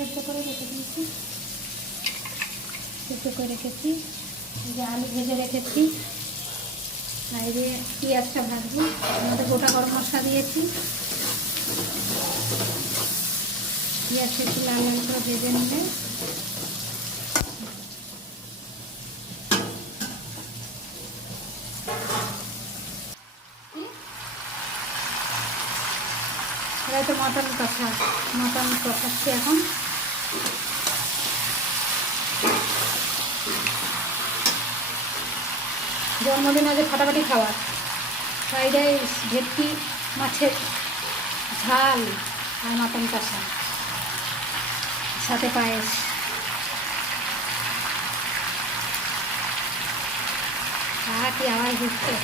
সেদ্ধ করে রেখে দিয়েছি, সেদ্ধ করে রেখেছি। এই যে আলু ভেজে রেখেছি, আর এই যে পেঁয়াজটা ভাজবো। আমাদের গোটা গরম মশলা দিয়েছি, পেঁয়াজটা একটু লাল লাল করে ভেজে নিলে এবার তো মটন কষাচ্ছি এখন। জন্মদিন আজ ফাটাফাটি খাবার, ফ্রাইড রাইস, ভেটকি মাছের ঝাল আর মটন কষা, সাথে পায়েস। কি আওয়াজ দিচ্ছে।